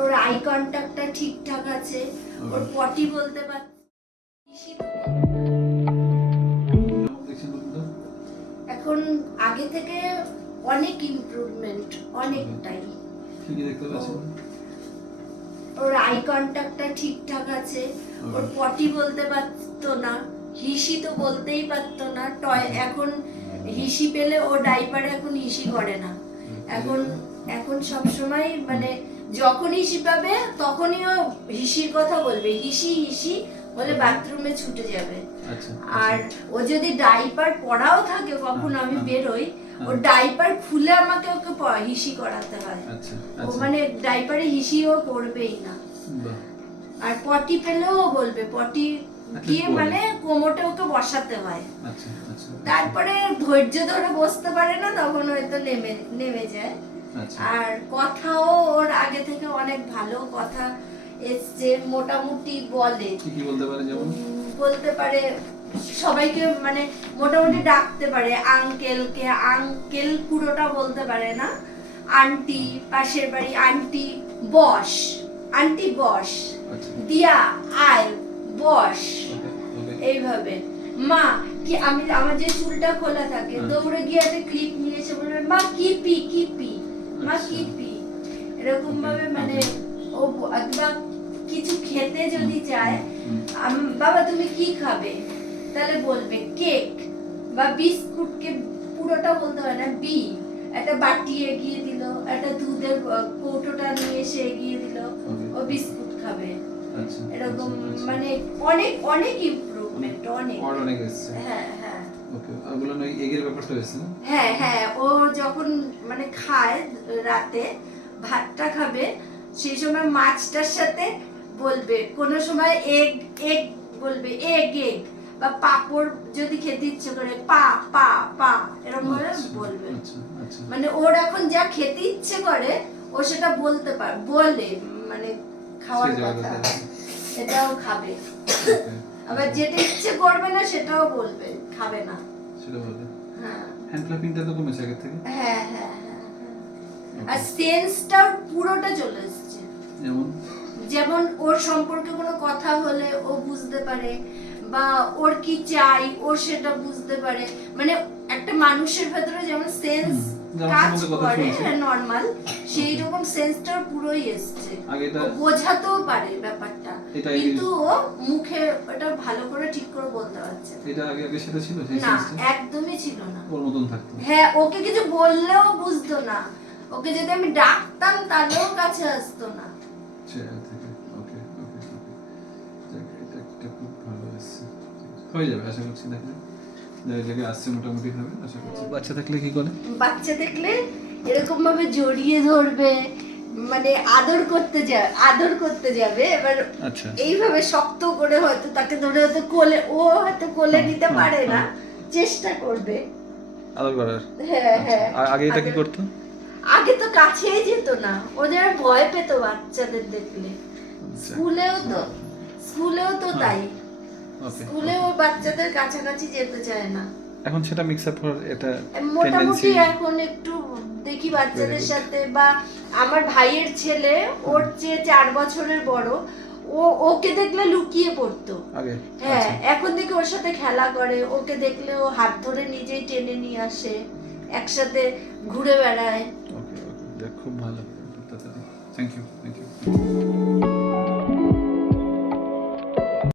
ওর I কন্টাক্টটা ঠিকঠাক আছে, ওর পটি বলতে পারছে। এখন আগে থেকে অনেক ইমপ্রুভমেন্ট, অনেকটাই। ওর আই কন্টাক্টটা ঠিকঠাক আছে, ওর পটি বলতে পারতো না, হিসি তো বলতেই পারতো না। এখন হিসি পেলে ও ডাইপারে এখন হিসি করে না। এখন সব সময় মানে যখন হিসি পাবে তখনই ও হিসির কথা বলবে, হিসি হিসি বলে বাথরুমে ছুটে যাবে। আর ও যদি ডাইপার পরাও থাকে কখন আমি বেরোই, ও ডাইপার খুলে আমাকে ওকে হিসি করাতে হয়। ও মানে ডাইপারে হিসি ও করবেই না। আর পটি পেলেও বলবে, পটি দিয়ে মানে কোমরটা ওকে বসাতে হয়। তারপরে ধৈর্য ধরে বসতে পারে না, তখন হয়তো নেমে যায়। আর কথাও ওর আগে থেকে অনেক ভালো কথা এসছে, মোটামুটি বলে। কি বলতে পারে? যেমন বলতে পারে সবাইকে, মানে মোটামুটি ডাকতে পারে। আঙ্কেলকে আঙ্কেল পুরোটা বলতে পারে না, আন্টি, পাশের বাড়ি আন্টি বস, আন্টি বস, দিয়া আয় বস, এইভাবে। মা কি আমি আমার যে চুলটা খোলা থাকে, দৌড়ে গিয়ে একটা ক্লিপ নিয়ে এসে বলবে মা কিপি কিপি, মা কিপি, এরকম ভাবে। মানে ও কিছু খেতে যদি চায়, বাবা তুমি কি খাবে, তাহলে বলবে কেক বা বিস্কুটকে পুরোটা বলতে হয় না, বি একটা বাটি এগিয়ে দিল, একটা দুধের কৌটোটা নিয়ে এসে এগিয়ে দিল, ও বিস্কুট খাবে। এরকম মানে অনেক অনেক ইমপ্রুভমেন্ট, অনেক এসেছে। হ্যাঁ হ্যাঁ ওকে, ওগুলো নয় এগের ব্যাপারটা হয়েছে না? হ্যাঁ হ্যাঁ, ও যখন মানে খায় রাতে ভাতটা খাবে, সেই সময় মাছটার সাথে বলবে, কোনো সময় এগ এগ বলবে, এগ এগ, বা পাপড় যদি খেতে ইচ্ছে করে পা পা পা, এরকম ভাবে বলবে। মানে ওর এখন যা খেতে ইচ্ছে করে ও সেটা বলতে পারে, বলে মানে খাওয়ার কথা সেটাও খাবে। আবার যেটা ইচ্ছে করবে না সেটাও বলবে, খাবে না সেটা বলবে। হ্যাঁ, হ্যান্ড ক্ল্যাপিংটা তো কমেছে আগে থেকে। হ্যাঁ হ্যাঁ হ্যাঁ, আর সেন্সটাও পুরোটা চলে এসেছে। যেমন ওর সম্পর্কে কোনো কথা হলে ও বুঝতে পারে, বা ওর কি চাই ও সেটা বুঝতে পারে। মানে একটা মানুষের ভেতরে যেমন সেন্স কাজ করে নরমাল, সেই রকম সেন্সটার পুরোই এসেছে। ও বোঝাতেও পারে ব্যাপারটা, কিন্তু ও মুখে ওটা ভালো করে ঠিক করে বলতে পারছে না। এটা আগে সেটা ছিল সেই না, সেন্সটা একদমই ছিল না। ওর মতন থাকতো। হ্যাঁ, ওকে কিছু বললেও বুঝতো না, ওকে যদি আমি ডাকতাম তাহলেও কাছে আসতো না। ওকে ওকে এটা খুব ভালো আছে, হয়ে যাবে আশা করছি। দেখেন জায়গায় আসছে মোটামুটি ভাবে আশা করছি। বাচ্চা থাকলে কি করে? বাচ্চা দেখলে এরকম ভাবে জড়িয়ে ধরবে, মানে আদর করতে যাবে। এবার এইভাবে শক্ত করে হয়তো তাকে ধরে হয়তো কোলে, ও হয়তো কোলে নিতে পারে না, চেষ্টা করবে আদর করার। হ্যাঁ হ্যাঁ। আগে এটা কি করতো? আগে তো কাছেই যেত না, ওদের ভয় পেত বাচ্চাদের দেখলে। স্কুলেও তো তাই, স্কুলেও বাচ্চাদের কাছাকাছি যেতে চায় না। এখন সেটা মিক্স আপ করার এটা মোটামুটি এখন একটু দেখি বাচ্চাদের সাথে। বা আমার ভাইয়ের ছেলে, ওর চেয়ে 4 বছরের বড়, ওকে দেখলে লুকিয়ে পড়তো আগে। হ্যাঁ, এখন দেখি ওর সাথে খেলা করে, ওকে দেখলে ও হাত ধরে নিজেই টেনে নিয়ে আসে, একসাথে ঘুরে বেড়ায়। ওকে ওকে, খুব ভালো। Thank you.